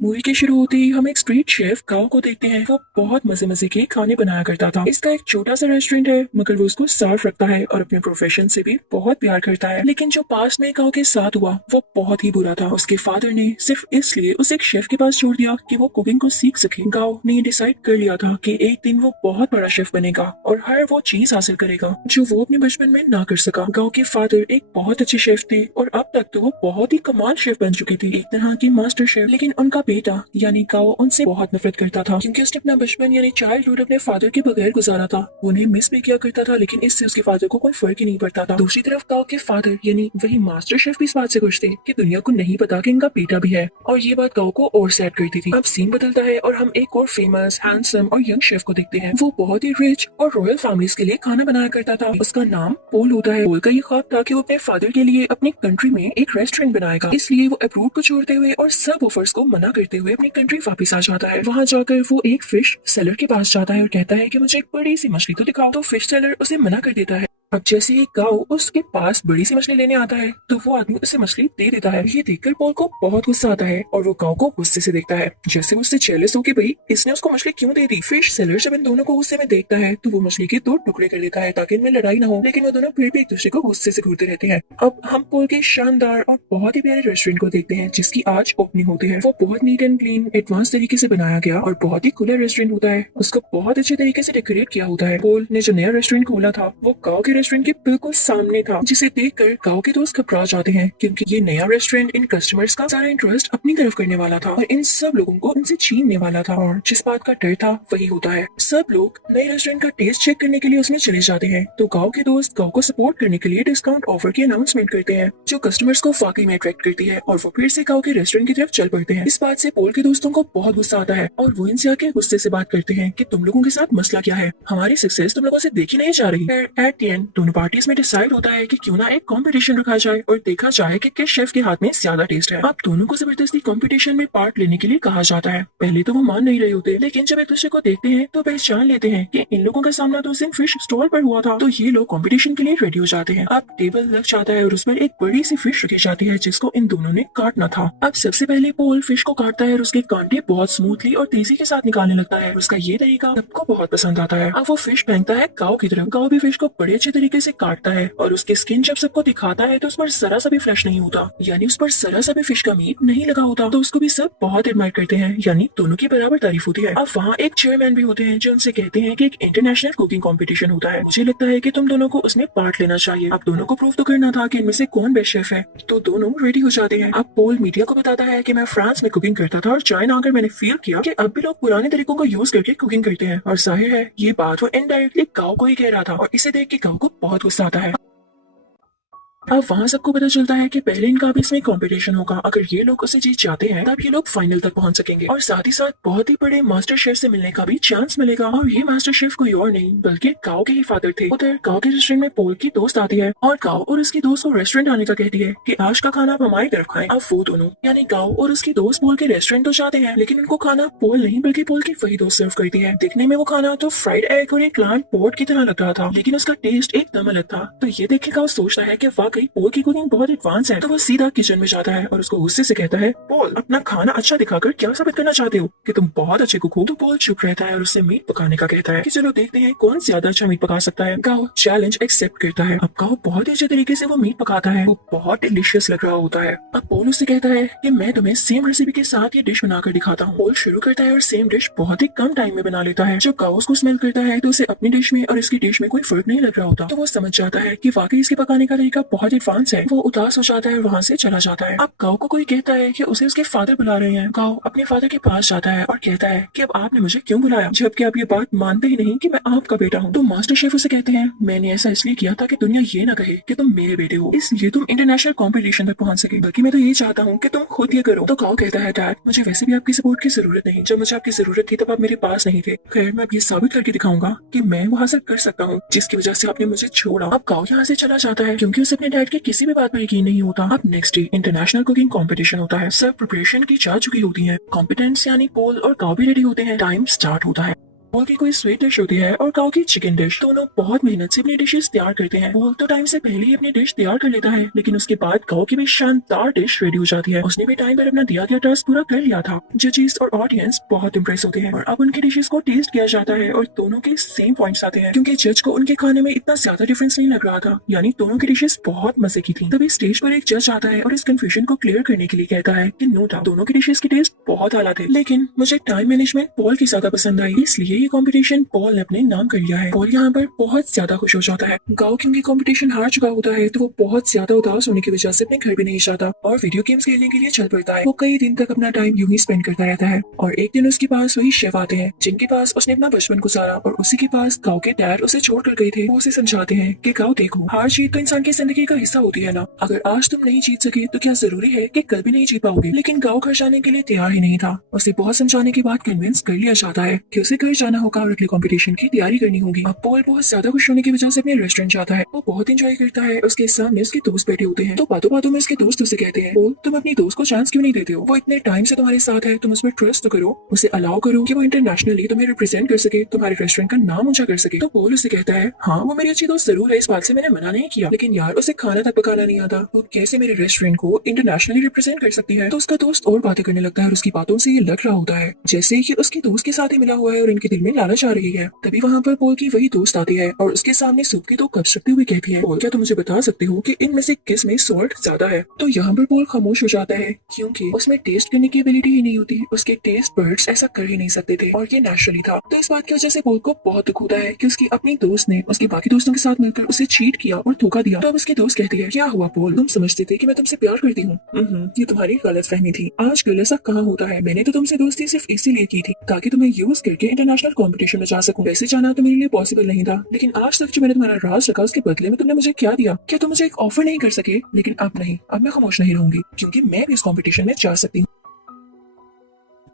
Movie के शुरू होते ही हम एक स्ट्रीट शेफ काओ को देखते हैं। वो बहुत मजे मजे के खाने बनाया करता था। इसका एक छोटा सा रेस्टोरेंट है, मगर वो उसको साफ रखता है और अपने प्रोफेशन से भी बहुत प्यार करता है। लेकिन जो पास्ट में काओ के साथ हुआ वो बहुत ही बुरा था। उसके फादर ने सिर्फ इसलिए उसे एक शेफ के पास छोड़ दिया कि वो कुकिंग को सीख सके। काओ ने डिसाइड कर लिया था कि एक दिन वो बहुत बड़ा शेफ बनेगा और हर वो चीज हासिल करेगा जो वो अपने बचपन में ना कर सका। काओ के फादर एक बहुत अच्छे शेफ थे और अब तक तो वो बहुत ही कमाल शेफ बन चुके थे, एक तरह की मास्टर शेफ। लेकिन उनका बेटा यानी काओ उनसे बहुत नफरत करता था, क्योंकि उसने अपना बचपन यानी चाइल्डहुड अपने फादर के बगैर गुजारा था। वो उन्हें मिस भी किया करता था, लेकिन इससे उसके फादर को कोई फर्क ही नहीं पड़ता था। दूसरी तरफ काओ के फादर यानी वही मास्टर शेफ भी इस बात से खुश थे कि दुनिया को नहीं पता कि इनका बेटा भी है, और ये बात काओ को और सैड करती थी। अब सीन बदलता है और हम एक और फेमस, हैंडसम और यंग शेफ को देखते हैं। वो बहुत ही रिच और रॉयल फैमिलीज के लिए खाना बनाया करता था। उसका नाम पोल होता है। पोल का ये ख्वाब था कि वो अपने फादर के लिए अपनी कंट्री में एक रेस्टोरेंट बनाएगा, इसलिए वो अब्रोड को छोड़ते हुए और सब ऑफर्स को मना करते हुए अपनी कंट्री वापस आ जाता है। वहाँ जाकर वो एक फिश सेलर के पास जाता है और कहता है कि मुझे एक बड़ी सी मछली तो दिखाओ। तो फिश सेलर उसे मना कर देता है। अब जैसे ही काऊ उसके पास बड़ी सी मछली लेने आता है तो वो आदमी उसे मछली दे देता है। ये देखकर पॉल को बहुत गुस्सा आता है और वो काऊ को गुस्से से देखता है, जैसे वो उससे जेलस हो कि भाई इसने उसको मछली क्यों दे दी। फिश सेलर जब इन दोनों को गुस्से में देखता है तो वो मछली के 2 टुकड़े कर देता है ताकि इनमें लड़ाई ना हो, लेकिन वो दोनों फिर भी एक दूसरे को गुस्से से घूरते रहते हैं। अब हम पॉल के शानदार और बहुत ही प्यारे रेस्टोरेंट को देखते हैं जिसकी आज ओपनिंग होती है। वो बहुत नीट एंड क्लीन एडवांस तरीके से बनाया गया और बहुत ही खुला रेस्टोरेंट होता है। उसको बहुत अच्छे तरीके से डेकोरेट किया होता है। पॉल ने जो नया रेस्टोरेंट खोला था वो काऊ के रेस्टोरेंट के बिल्कुल सामने था, जिसे देखकर गांव के दोस्त घबरा जाते हैं, क्योंकि ये नया रेस्टोरेंट इन कस्टमर्स का सारा इंटरेस्ट अपनी तरफ करने वाला था और इन सब लोगों को उनसे छीनने वाला था। और जिस बात का डर था वही होता है। सब लोग नए रेस्टोरेंट का टेस्ट चेक करने के लिए उसमें चले जाते हैं, तो गांव के दोस्त गांव को सपोर्ट करने के लिए डिस्काउंट ऑफर की अनाउंसमेंट करते हैं, जो कस्टमर्स को वाकई में अट्रैक्ट करती है, और वो फिर से गांव के रेस्टोरेंट की तरफ चल पड़ते हैं। इस बात से पोल के दोस्तों को बहुत गुस्सा आता है और वो इनसे आके गुस्से से बात करते हैं कि तुम लोगों के साथ मसला क्या है, हमारी सक्सेस तुम लोगों से देखी नहीं जा रही। एट द एंड दोनों पार्टीज में डिसाइड होता है कि क्यों ना एक कंपटीशन रखा जाए और देखा जाए कि किस शेफ के हाथ में ज्यादा टेस्ट है। अब दोनों को जबरदस्ती कंपटीशन में पार्ट लेने के लिए कहा जाता है। पहले तो वो मान नहीं रहे होते, लेकिन जब एक दूसरे को देखते हैं तो पहचान लेते हैं कि इन लोगों का सामना तो उस दिन फिश स्टॉल पर हुआ था, तो ये लोग कंपटीशन के लिए रेडी हो जाते हैं। अब टेबल लग जाता है और उस पर एक बड़ी सी फिश रखी जाती है जिसको इन दोनों ने काटना था। अब सबसे पहले पोल फिश को काटता है और उसके कांटे बहुत स्मूथली और तेजी के साथ निकालने लगता है। उसका ये तरीका सबको बहुत पसंद आता है। अब वो फिश फेंकता है काऊ की तरफ। काऊ भी फिश को बड़े अच्छे तरीके से काटता है और उसकी स्किन जब सबको दिखाता है तो उस पर जरा सा भी फ्लैश नहीं होता, यानी उस पर जरा सा भी फिश का मीट नहीं लगा होता, तो उसको भी सब बहुत एडमायर करते हैं, यानी दोनों की बराबर तारीफ होती है। अब वहाँ एक चेयरमैन भी होते हैं जो उनसे कहते हैं कि एक इंटरनेशनल कुकिंग कंपटीशन होता है, मुझे लगता है कि तुम दोनों को उसमें पार्ट लेना चाहिए। अब दोनों को प्रूव तो करना था कि इनमें से कौन बेस्ट शेफ है, तो दोनों रेडी हो जाते हैं। अब पोल मीडिया को बताता है कि मैं फ्रांस में कुकिंग करता था और चाइना आकर मैंने फील किया कि अब भी लोग पुराने तरीकों को यूज करके कुकिंग करते हैं, और जाहिर है ये बात वो इनडायरेक्टली काऊ को ही कह रहा था, और इसे देख के काऊ को बहुत गुस्सा आता है। अब वहाँ सबको पता चलता है कि पहले इनका भी इसमें कंपटीशन होगा। अगर ये लोग उसे जीत जाते हैं तब ये लोग फाइनल तक पहुंच सकेंगे, और साथ ही साथ बहुत ही बड़े मास्टर शेफ से मिलने का भी चांस मिलेगा। और ये मास्टर शेफ कोई और नहीं बल्कि काऊ के ही फादर थे। उधर काऊ के रेस्टोरेंट में पोल की दोस्त आती है और काऊ और उसकी दोस्त को रेस्टोरेंट आने का कहती है कि आज का खाना आप हमारी तरफ खाएं। अब वो दोनों यानी काऊ और उसकी दोस्त पोल के रेस्टोरेंट तो जाते हैं, लेकिन उनको खाना पोल नहीं बल्कि पोल की वही दोस्त सर्व करती है। दिखने में वो खाना तो फ्राइड एग और एक प्लांट पोट की तरह लग रहा था, लेकिन उसका टेस्ट एकदम अलग था। तो ये देख के काऊ सोचता है कि वाकई पोल की कुकिंग बहुत एडवांस है, तो वो सीधा किचन में जाता है और उसको गुस्से से कहता है, पोल अपना खाना अच्छा दिखाकर क्या साबित करना चाहते हो कि तुम बहुत अच्छे कुक हो। तो पोल चुप रहता है और उससे मीट पकाने का कहता है कि चलो देखते हैं कौन ज्यादा अच्छा मीट पका सकता है। काऊ चैलेंज एक्सेप्ट करता है। अब काऊ बहुत ही अच्छे तरीके से वो मीट पकाता है, वो बहुत डिलीशियस लग रहा होता है। अब पोल उससे कहता है कि मैं तुम्हें सेम रेसिपी के साथ ये डिश बनाकर दिखाता हूँ। पोल शुरू करता है और सेम डिश बहुत ही कम टाइम में बना लेता है। जब काऊ उसको स्मेल करता है तो उसे अपनी डिश में और इसकी डिश में कोई फर्क नहीं लग रहा होता, तो वो समझ जाता है कि वाकई इसके पकाने का तरीका बहुत एडवांस है। वो उदास हो जाता है और वहाँ से चला जाता है। अब काऊ को कोई कहता है कि उसे उसके फादर बुला रहे हैं। काऊ अपने फादर के पास जाता है और कहता है कि अब आपने मुझे क्यों बुलाया, जबकि आप ये बात मानते ही नहीं कि मैं आपका बेटा हूँ। तो मास्टर शेफ उसे कहते हैं, मैंने ऐसा इसलिए किया ताकि दुनिया ये ना कहे कि तुम मेरे बेटे हो, इसलिए तुम इंटरनेशनल कॉम्पिटिशन तक पहुंच सके, बल्कि मैं तो ये चाहता हूँ कि तुम खुद ये करो। तो काऊ कहता है, डैड मुझे वैसे भी आपकी सपोर्ट की जरूरत नहीं, जब मुझे आपकी जरूरत थी तब आप मेरे पास नहीं थे। खैर मैं अब ये साबित करके दिखाऊंगा कि मैं वो हासिल कर सकता हूँ जिसकी वजह से आपने मुझे छोड़ा। अब काऊ यहाँ से चला जाता है क्योंकि उसे अपने डैड की किसी भी बात पर यकीन नहीं होता। अब next day international cooking competition होता है। सब प्रिपरेशन की जा चुकी होती है। कॉम्पिटेंट्स यानी पोल और काऊ भी रेडी होते हैं। टाइम स्टार्ट होता है। पोल की कोई स्वीट डिश होती है और काओ की चिकन डिश, दोनों बहुत मेहनत से अपनी डिशेस तैयार करते हैं। पोल तो टाइम से पहले ही अपनी डिश तैयार कर लेता है, लेकिन उसके बाद काओ की भी शानदार डिश रेडी हो जाती है। उसने भी टाइम पर अपना दिया गया टास्क पूरा कर लिया था। जजेस और ऑडियंस बहुत इंप्रेस होते हैं और अब उनकी डिशेस को टेस्ट किया जाता है और दोनों के सेम पॉइंट्स आते हैं, क्योंकि जज को उनके खाने में इतना ज्यादा डिफरेंस नहीं लग रहा था, यानी दोनों की डिशेस बहुत मजे की थी। तभी स्टेज पर एक जज आता है और इस कंफ्यूजन को क्लियर करने के लिए कहता है कि नो डाउट दोनों की डिशेस की टेस्ट बहुत आला थे, लेकिन मुझे टाइम मैनेजमेंट पॉल की ज्यादा पसंद आई, इसलिए ये कंपटीशन पॉल ने अपने नाम कर लिया है। पॉल यहाँ पर बहुत ज्यादा खुश हो जाता है। गाओ क्योंकि कंपटीशन हार चुका होता है तो वो बहुत ज्यादा उदास होने की वजह से अपने घर भी नहीं जाता और वीडियो गेम्स खेलने के लिए चल पड़ता है। वो कई दिन तक अपना टाइम यूं ही स्पेंड करता रहता है और एक दिन उसके पास वही शेफ आते हैं जिनके पास उसने अपना बचपन गुजारा और उसी के पास गाओ के डैड उसे छोड़ कर गए थे। वो उसे समझाते हैं कि गाओ देखो, हार जीत तो इंसान की जिंदगी का हिस्सा होती है ना, अगर आज तुम नहीं जीत सके तो क्या जरूरी है कि कल भी नहीं जीत पाओगे। लेकिन गाओ घर जाने के लिए तैयार ही नहीं था। उसे बहुत समझाने के बाद कन्विंस कर लिया जाता है कि उसे घर जाना होगा और अगले कंपटीशन की तैयारी करनी होगी। अब पॉल बहुत ज्यादा खुश होने की वजह से अपने रेस्टोरेंट जाता है। वो बहुत एंजॉय करता है। उसके सामने उसके दोस्त बैठे होते हैं तो बातों बातों में उसके दोस्त उसे कहते हैं, पॉल तुम अपनी दोस्त को चांस क्यों नहीं देते हो, वो इतने टाइम से तुम्हारे साथ है, तुम उसमें ट्रस्ट तो करो, उसे अलाउ करो कि वो इंटरनेशनली तुम्हें रिप्रेजेंट कर सके, तुम्हारे रेस्टोरेंट का नाम ऊंचा कर सके। तो पॉल उसे कहता है, हाँ वो मेरी अच्छी दोस्त जरूर है, इस बात से मैंने मना नहीं किया, लेकिन यार उसे खाना तक पकाना नहीं आता, वो कैसे मेरे रेस्टोरेंट को इंटरनेशनली रिप्रेजेंट कर सकती है। तो उसका दोस्त और बातें करने लगता है और उसकी बातों से ये लग रहा होता है जैसे कि उसकी दोस्त के साथ ही मिला हुआ है और इनके दिल में लालच आ रही है। तभी वहाँ पर पॉल की वही दोस्त आती है और उसके सामने सूप की 2 कप्स रखते हुए कहती है, पॉल क्या तुम मुझे बता सकते हो कि इनमें से किस में सॉल्ट ज्यादा है। तो यहाँ पर पॉल खामोश हो जाता है क्योंकि उसमें टेस्ट करने की एबिलिटी ही नहीं होती, उसके टेस्ट बर्ड्स ऐसा कर ही नहीं सकते थे और ये नेचुरली था। तो इस बात की वजह से पॉल को बहुत दुख होता है कि उसकी अपनी दोस्त ने उसके बाकी दोस्तों के साथ मिलकर उसे चीट किया और धोखा दिया। तो अब उसकी दोस्त कहती है, क्या हुआ पॉल, तुम समझते थे कि मैं तुमसे प्यार करती हूँ? ये तुम्हारी गलतफहमी थी, आजकल ऐसा कहाँ होता है, मैंने तो तुमसे दोस्ती सिर्फ इसीलिए की थी ताकि तुम्हें यूज करके इंटरनेशनल कंपटीशन में जा सकूं। वैसे जाना तो मेरे लिए पॉसिबल नहीं था, लेकिन आज तक जो मैंने तुम्हारा राज रखा उसके बदले में तुमने मुझे क्या दिया? क्या तुम मुझे एक ऑफर नहीं कर सके? लेकिन अब नहीं, अब मैं खामोश नहीं रहूंगी क्योंकि मैं भी इस कंपटीशन में जा सकती हूँ।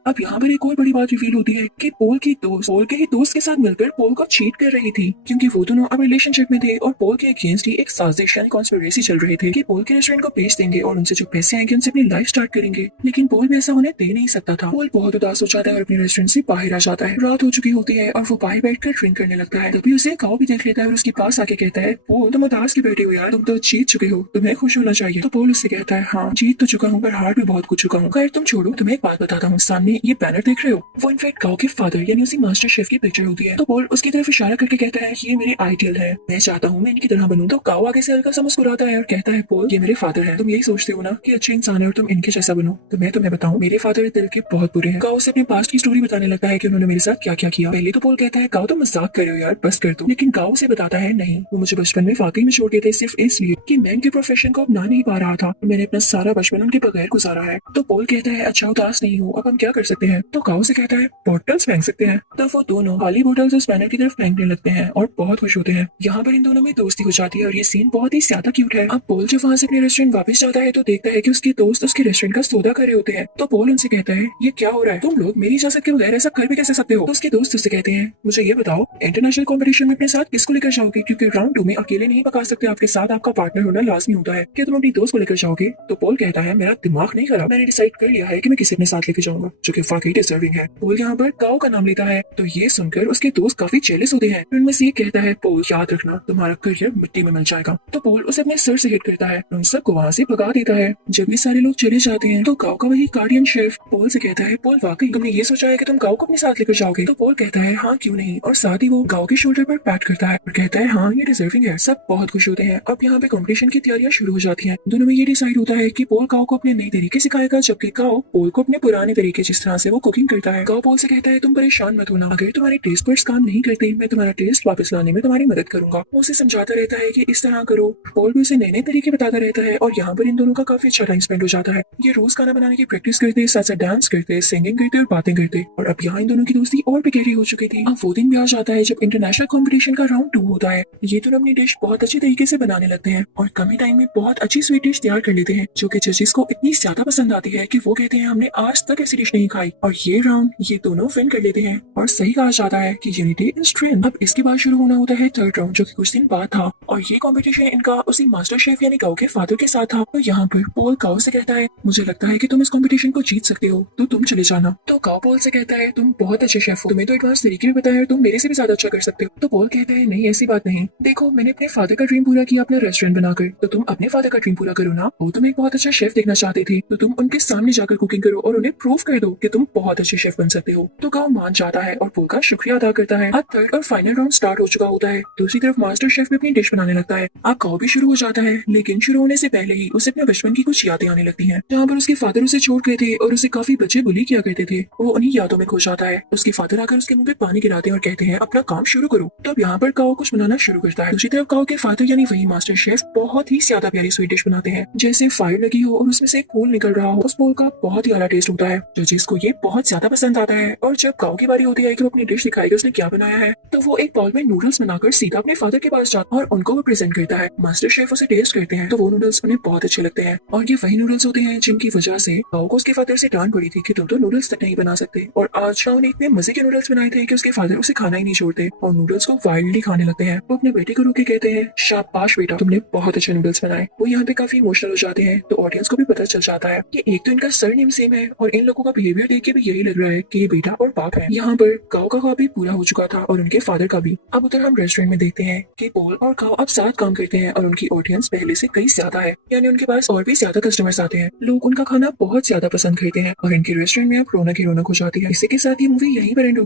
अब यहाँ पर एक और बड़ी बात रिवील होती है कि पॉल के ही दोस्त के साथ मिलकर पॉल को चीट कर रही थी, क्योंकि वो दोनों अब रिलेशनशिप में थे और पॉल के अगेंस्ट ही एक साजिश यानी कॉन्स्पिरेसी चल रही थी कि पॉल के रेस्टोरेंट को बेच देंगे और उनसे जो पैसे आएंगे उनसे अपनी लाइफ स्टार्ट करेंगे। लेकिन पॉल भी ऐसा होने दे नहीं सकता था। पॉल बहुत उदास हो जाता है और अपने रेस्टोरेंट से बाहर आ जाता है। रात हो चुकी होती है और वो बाहर बैठकर ड्रिंक करने लगता है। तभी उसे काओ भी देख लेता है और उसके पास आके कहता है, पॉल तुम उदास के बैठे हो यार, तुम तो जीत चुके हो, तुम्हें खुश होना चाहिए। तो पॉल उससे कहता है, हाँ जीत तो चुका हूँ पर हार भी बहुत कुछ चुका हूँ। खैर तुम छोड़ो, तुम्हें एक बात बताता हूँ, सामने ये बैनर देख रहे हो, वो इनफैक्ट गाओ के फादर यानी उसी मास्टर शेफ की पिक्चर होती है। तो पॉल उसकी तरफ इशारा करके कहता है, ये मेरे आइडियल है, मैं चाहता हूँ मैं इनकी तरह बनूं। तो गाओ आगे से हल्का सा मुस्कुराता है और कहता है, पॉल ये मेरे फादर है, तुम यही सोचते हो ना कि अच्छे इंसान है और तुम इनके जैसा बनो, तो मैं तुम्हें बताऊं मेरे फादर दिल के बहुत बुरे हैं। गाओ से अपने पास्ट की स्टोरी बताने लगता है कि उन्होंने मेरे साथ क्या क्या किया। पहले तो पॉल कहता है, गाओ तो मजाक कर रहे हो यार, बस कर दो। लेकिन गाओ से बताता है, नहीं वो मुझे बचपन में वाकई में छोड़ गए थे सिर्फ इसलिए कि मैं उनके प्रोफेशन को अपना नहीं पा रहा था, मैंने अपना सारा बचपन उनके बगैर गुजारा है। तो पॉल कहता है, अच्छा उदास नहीं हो, अब हम क्या कर सकते हैं? तो गाओ से कहता है, बॉटल्स फेंक सकते हैं। तब वो दोनों खाली बोतल्स उस बैनर की तरफ फेंकने लगते हैं और बहुत खुश होते हैं। यहाँ पर इन दोनों में दोस्ती हो जाती है और ये सीन बहुत ही ज्यादा क्यूट है। अब पॉल जब वहाँ से अपने रेस्टोरेंट वापस जाता है तो देखता है कि उसके दोस्त उसके रेस्टोरेंट का सौदा कर रहे होते हैं। तो पॉल उनसे कहता है, ये क्या हो रहा है, तुम लोग मेरी इजाजत के बगैर ऐसा कर भी कैसे सकते हो? तो उसके दोस्त उससे कहते हैं, मुझे ये बताओ इंटरनेशनल कॉम्पिटिशन में अपने साथ किसको लेकर जाओगे, क्योंकि राउंड 2 में अकेले नहीं पका सकते, आपके साथ आपका पार्टनर होना लाजमी होता है, क्या तुम अपनी दोस्त को लेकर जाओगे? तो पॉल कहता है, मेरा दिमाग नहीं खराब, मैंने डिसाइड कर लिया है कि मैं किसे अपने साथ लेकर जाऊंगा जो कि वाकई डिजर्विंग है। पॉल यहाँ पर गाओ का नाम लेता है तो ये सुनकर उसके दोस्त काफी जेलस होते हैं। उनमें से एक कहता है, पॉल याद रखना तुम्हारा करियर मिट्टी में मिल जाएगा। तो पॉल उसे अपने सर से हिट करता है, उन सबको वहाँ से भगा देता है। जब भी सारे लोग चले जाते हैं तो गाँव का वही गार्डियन शेफ पॉल से कहता है, पॉल वाकई तुमने ये सोचा है कि तुम गाँव को अपने साथ लेकर जाओगे? तो पॉल कहता है, हाँ क्यों नहीं, और साथ ही वो गाँव के शोल्डर पर पैट करता है और कहता है, हाँ ये डिजर्विंग है। सब बहुत खुश होते हैं। अब यहाँ पे कॉम्पिटिशन की तैयारियां शुरू हो जाती है। दोनों में ये डिसाइड होता है कि पॉल गाँव को अपने नए तरीके सिखाएगा जबकि गाँव पॉल को अपने पुराने तरीके जिस तरह से वो कुकिंग करता है। गाँव पॉल से कहता है, तुम परेशान मत होना, अगर तुम्हारे टेस्ट बड्स काम नहीं करते मैं तुम्हारा टेस्ट वापस लाने में तुम्हारी मदद करूंगा। वो उसे समझाता रहता है कि इस तरह करो। पॉल भी उसे नए नए तरीके बताता रहता है और यहाँ पर इन दोनों का काफी अच्छा टाइम स्पेंड हो जाता है। ये रोज खाना बनाने की प्रैक्टिस करते, साथ साथ डांस करते, सिंगिंग करते और बातें करते। और अब यहाँ इन दोनों की दोस्ती और भी गहरी हो चुकी थी। अब वो दिन भी आ जाता है जब इंटरनेशनल कॉम्पिटिशन का राउंड 2 होता है। ये दोनों अपनी डिश बहुत अच्छी तरीके से बनाने लगते हैं और कम ही टाइम में बहुत अच्छी स्वीट डिश तैयार कर लेते हैं जो कि जजेस को इतनी ज्यादा पसंद आती है कि वो कहते हैं, हमने आज तक ऐसी डिश नहीं दिखाई और ये राउंड ये दोनों विन कर लेते हैं और सही कहा जाता है कि यूनिटी इज स्ट्रेंथ। अब इसके बाद शुरू होना होता है थर्ड राउंड, जो कि कुछ दिन बाद था और ये कॉम्पिटिशन इनका उसी मास्टर शेफ यानी काओ के फादर के साथ था। तो यहाँ पर पोल काओ से कहता है, मुझे लगता है कि तुम इस कॉम्पिटिशन को जीत सकते हो, तो तुम चले जाना। तो काओ पोल से कहता है, तुम बहुत अच्छे शेफ हो, तुम्हें तो एडवांस तरीके भी बताया, तुम मेरे से भी ज्यादा अच्छा कर सकते हो। तो पोल कहता है, नहीं ऐसी बात नहीं, देखो मैंने अपने फादर का ड्रीम पूरा किया अपना रेस्टोरेंट बनाकर, तो तुम अपने फादर का ड्रीम पूरा करो ना। वो तुम एक बहुत अच्छा शेफ देखना चाहते थे, तो तुम उनके सामने जाकर कुकिंग करो और उन्हें प्रूव कर दो कि तुम बहुत अच्छे शेफ बन सकते हो। तो काओ मान जाता है और पोल का शुक्रिया अदा करता है। अब थर्ड और फाइनल राउंड स्टार्ट हो चुका होता है। दूसरी तरफ मास्टर शेफ भी अपनी डिश बनाने लगता है। अब काओ भी शुरू हो जाता है, लेकिन शुरू होने से पहले ही उसे अपने बचपन की कुछ यादें आने लगती हैं, जहाँ पर उसके फादर उसे छोड़ गए थे और उसे काफी बच्चे बुली किया करते थे। वो उन्हीं यादों में खो जाता है। उसके फादर आकर उसके मुंह पे पानी गिराते हैं और कहते हैं, अपना काम शुरू करो। तो अब यहाँ पर काओ कुछ बनाना शुरू करता है। दूसरी तरफ काओ के फादर यानी वही मास्टर शेफ बहुत ही ज्यादा प्यारी स्वीट डिश बनाते हैं, जैसे फायर लगी हो और उसमें से एक फूल निकल रहा हो। उस फूल का बहुत ही आला टेस्ट होता है, जजेस को ये बहुत ज्यादा पसंद आता है। और जब काओ की बारी होती है कि वो अपनी डिश दिखाएगा उसने क्या बनाया है, तो वो एक बाउल में नूडल्स बनाकर सीधा अपने फादर के पास जाता है और उनको वो प्रेजेंट करता है। मास्टर शेफ उसे टेस्ट करते हैं तो वो नूडल्स उन्हें बहुत अच्छे लगते हैं और ये वही नूडल्स होते हैं जिनकी वजह से काओ को उसके फादर से डांट पड़ी थी कि तुम तो नूडल्स तक नहीं बना सकते। और आज काओ ने इतने मजे के नूडल्स बनाए थे कि उसके फादर उसे खाना ही नहीं छोड़ते और नूडल्स को वाइल्डली खाने लगते हैं। वो अपने बेटे को रोक के कहते हैं, शाबाश बेटा, तुमने बहुत अच्छे नूडल्स बनाए। वो यहाँ पे काफी इमोशनल हो जाते हैं, तो ऑडियंस को भी पता चल जाता है कि एक तो इनका सरनेम सेम है और इन लोगों का बिहेवियर देख के भी यही लग रहा है कि ये बेटा और बाप है। यहाँ पर काओ का ख्वाब भी पूरा हो चुका था और उनके फादर का भी। अब उधर हम रेस्टोरेंट में देखते हैं कि पोल और काओ अब साथ काम करते हैं और उनकी ऑडियंस पहले से कई ज्यादा है, यानी उनके पास और भी ज्यादा कस्टमर्स आते हैं। लोग उनका खाना बहुत ज्यादा पसंद करते हैं और इनके रेस्टोरेंट में अब रौनक ही रौनक हो जाती है। इसी के साथ ये मूवी यहीं पर एंड होती है।